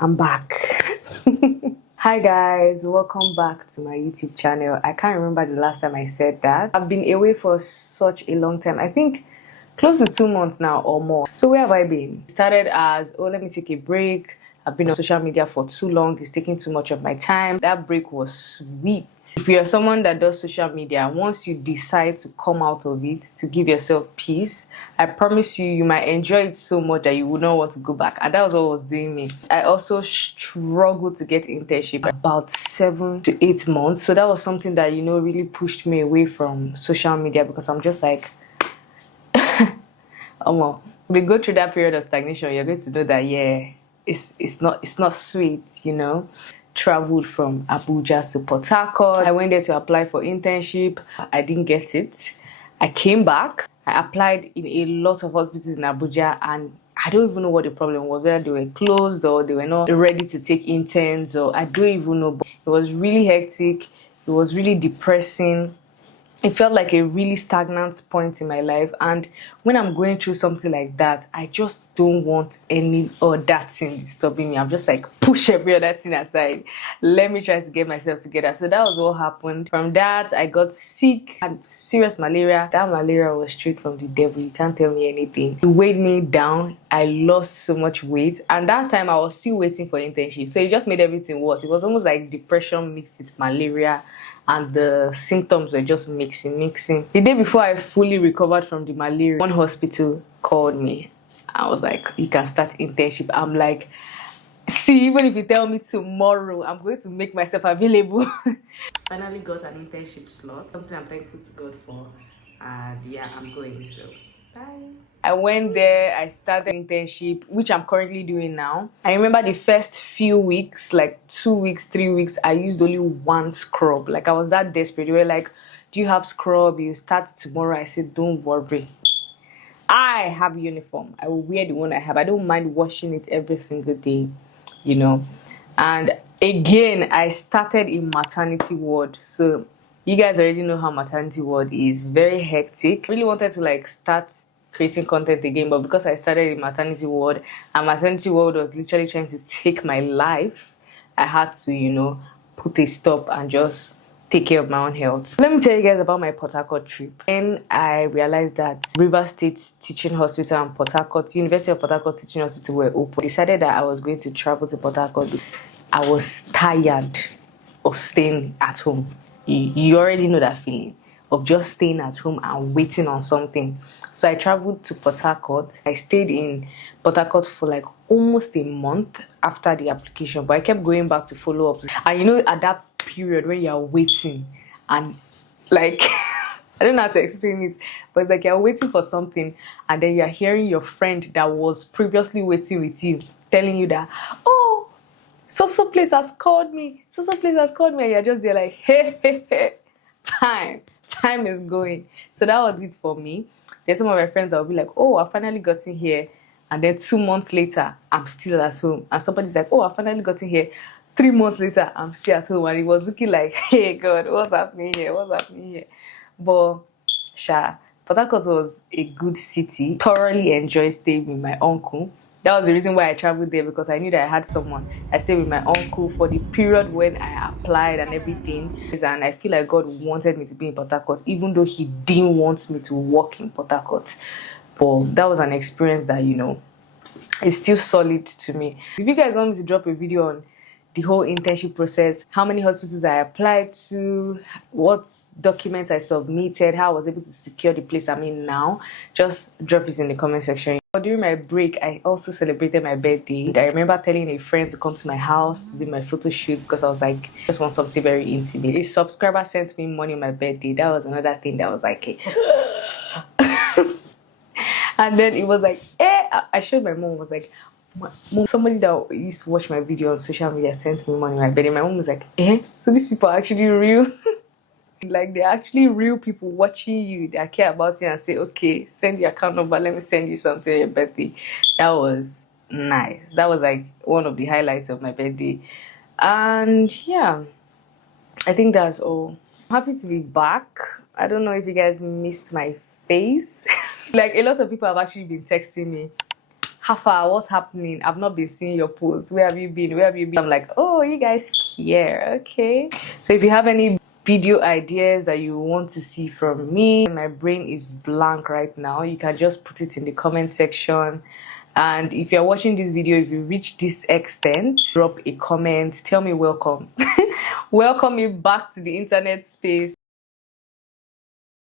I'm back. Hi guys, welcome back to my YouTube channel. I can't remember the last time I said that. I've been away for such a long time. I think close to 2 months now or more. So where have I been? It started as, oh, let me take a break. I've been on social media for too long. It's taking too much of my time. That break was sweet. If you're someone that does social media, once you decide to come out of it, to give yourself peace, I promise you, you might enjoy it so much that you would not want to go back. And that was what was doing me. I also struggled to get internship about 7 to 8 months. So that was something that, you know, really pushed me away from social media, because I'm just like, well, we go through that period of stagnation, you're going to know that, yeah, it's not sweet, you know. Traveled from Abuja to Portharcourt. I went there to apply for internship. I didn't get it. I came back. I applied in a lot of hospitals in Abuja, and I don't even know what the problem was, whether they were closed or they were not ready to take interns, or I don't even know. But it was really hectic. It was really depressing. It felt like a really stagnant point in my life, and when I'm going through something like that, I just don't want any other thing disturbing me. I'm just like, push every other thing aside, let me try to get myself together. So that was what happened. From that, I got sick, had serious malaria. That malaria was straight from the devil. You can't tell me anything. It weighed me down. I lost so much weight, and that time I was still waiting for internship, so it just made everything worse. It was almost like depression mixed with malaria, and the symptoms were just mixing. The day before I fully recovered from the malaria, one hospital called me. I was like, you can start internship. I'm like, see, even if you tell me tomorrow, I'm going to make myself available. Finally got an internship slot, something I'm thankful to God for. And yeah, I'm going, so bye. I went there, I started internship, which I'm currently doing now. I remember the first few weeks, like 2 weeks, 3 weeks, I used only one scrub. Like, I was that desperate. They were like, do you have scrub? You start tomorrow. I said, don't worry. I have uniform. I will wear the one I have. I don't mind washing it every single day, you know. And again, I started in maternity ward. So you guys already know how maternity ward is. Very hectic. I really wanted to like start creating content again, but because I started in maternity ward and maternity ward was literally trying to take my life, I had to, you know, put a stop and just take care of my own health. Let me tell you guys about my Portharcourt trip. Then I realized that River State Teaching Hospital and Portharcourt, University of Portharcourt Teaching Hospital were open. I decided that I was going to travel to Portharcourt. I was tired of staying at home. You already know that feeling of just staying at home and waiting on something. So I traveled to Portharcourt. I stayed in Portharcourt for like almost a month after the application, but I kept going back to follow up. And you know, at that period when you're waiting and like I don't know how to explain it, but it's like you're waiting for something and then you're hearing your friend that was previously waiting with you telling you that, oh, so place has called me, so place has called me, and you're just there like, hey, time is going. So that was it for me. There's some of my friends that will be like, oh, I finally got in here, and then 2 months later I'm still at home, and somebody's like, oh, I finally got in here, 3 months later I'm still at home, and it was looking like, hey God, what's happening here? But Portharcourt was a good city. Thoroughly enjoyed staying with my uncle. That was the reason why I traveled there, because I knew that I had someone. I stayed with my uncle for the period when I applied and everything. And I feel like God wanted me to be in Portharcourt, even though He didn't want me to work in Portharcourt. But that was an experience that, you know, is still solid to me. If you guys want me to drop a video on the whole internship process, how many hospitals I applied to, what documents I submitted, how I was able to secure the place I'm in now, just drop it in the comment section. During my break, I also celebrated my birthday. I remember telling a friend to come to my house to do my photo shoot, because I was like, I just want something very intimate. A subscriber sent me money on my birthday. That was another thing that was like, hey. And then it was like, I showed my mom, was like, Mom, somebody that used to watch my video on social media sent me money on my birthday. My mom was like, so these people are actually real? Like, they're actually real people watching you that care about you and say, okay, send your account number, let me send you something on your birthday. That was nice. That was like one of the highlights of my birthday. And yeah, I think that's all. I'm happy to be back. I don't know if you guys missed my face. Like, a lot of people have actually been texting me, how far, what's happening? I've not been seeing your posts. Where have you been? Where have you been? I'm like, oh, you guys care. Okay. So if you have any video ideas that you want to see from me, my brain is blank right now, you can just put it in the comment section. And if you're watching this video, if you reach this extent, drop a comment, tell me welcome. Welcome me back to the internet space.